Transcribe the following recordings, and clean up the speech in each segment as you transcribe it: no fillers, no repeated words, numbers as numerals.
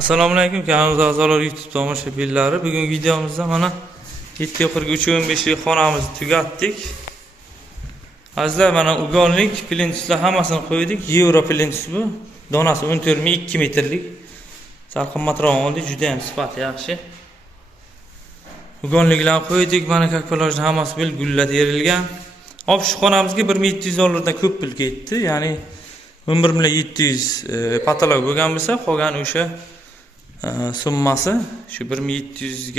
Assalomu alaykum, kanalimiz a'zolari, YouTube tomoshabinlari. Bugungi videomizda mana 7.315 lik xonamizni tugatdik. Azizlar, mana ugonlik plintuslar hammasini qo'ydik. Euro plintus bu. Donasi 14.2 metrlik. Sal qimmatroq oldik, juda ham sifati yaxshi. Ugonliklarni qo'ydik. Mana kakpolojni hammasi bil gullar terilgan. Hop, shu xonamizga 1700 dollardan ko'p pul ketdi. Ya'ni 11.700 patolog bo'lgan bo'lsa, qolgan o'sha summasi shu 1700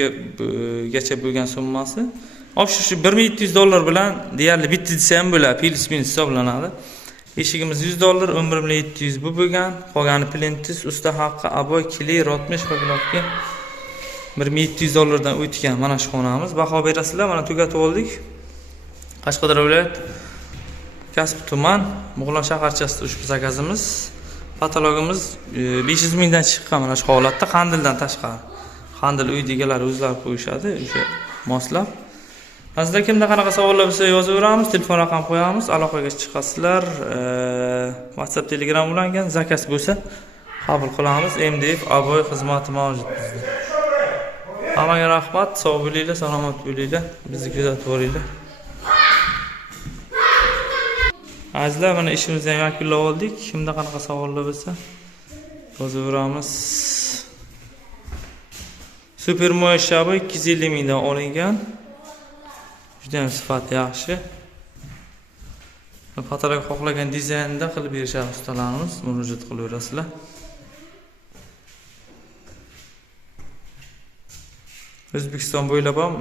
gacha bo'lgan summasi. Hop, shu 1700 dollar bilan deyarli bitta desa ham bo'ladi, plus minus hisoblanadi. Eshigimiz 100 dollar, 11.700 bu bo'lgan. Qolgani plintus, usta haqqi, aboy, kili, rotmish fakulotga 1700 dollardan o'tgan mana shu xonamiz. Baho berasizlar, mana tugatib oldik. Qashqadaryo viloyat Kasb tuman Mo'g'lon shaharchasida ushbu zakazimiz. Patologimiz 500 mingdan chiqqan mana shu holatda, qandildan tashqari. Qandil uy egalari o'zlari qo'yishadi, o'sha moslab. Sizlar kimda qanaqa savollar bo'lsa yozaveramiz, telefon raqam qo'yamiz, aloqaga chiqasizlar. WhatsApp, Telegram ulangan zakaz bo'lsa qabul qilamiz. MDF aboy xizmati mavjud bizda. Hammaga rahmat, sog' bo'linglar, salomat bo'linglar. Bizni kuzatib boringlar. Azizlar, mana ishimizni ham yakunlab oldik. Kimda qanaqa savollar bo'lsa yozaveramiz. Super mo'yshabi 250 mingdan olingan. Juda ham sifati yaxshi. Patolog xohlagan dizaynda qilib berishadi ustalarimiz. Murojaat qilaverasizlar. O'zbekiston bo'ylab ham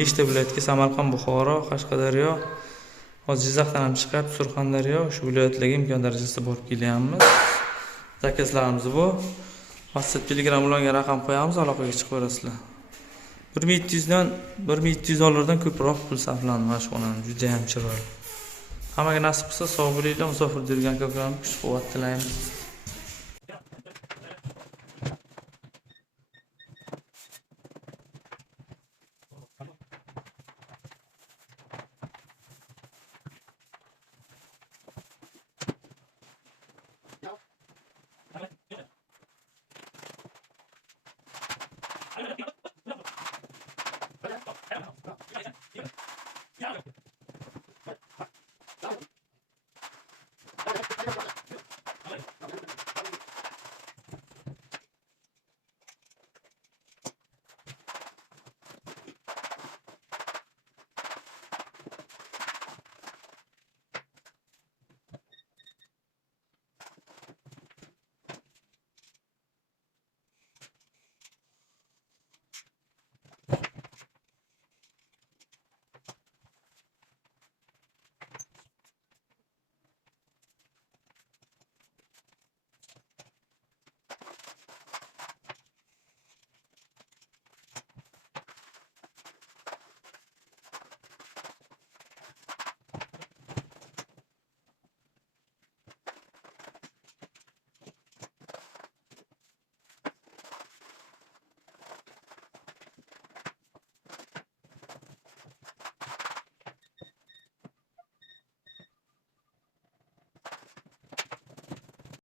5 ta viloyatga Samarqand, Buxoro, Qashqadaryo, hozir Jizzaxdan ham chiqib, Surxondaryo, shu viloyatlarga imkon darajasida borib kelyapmiz. Zakazlarimiz bu. WhatsApp, Telegram ulangan raqam qo'yamiz, aloqaga chiqaverasizlar. 1700 dollardan ko'proq pul sarflandi mana shu xonani, juda ham chiroyli. Hammaga nasib qilsa sog' bo'linglar, musofirda yurgan ko'plarga kuch-quvvat tilaymiz.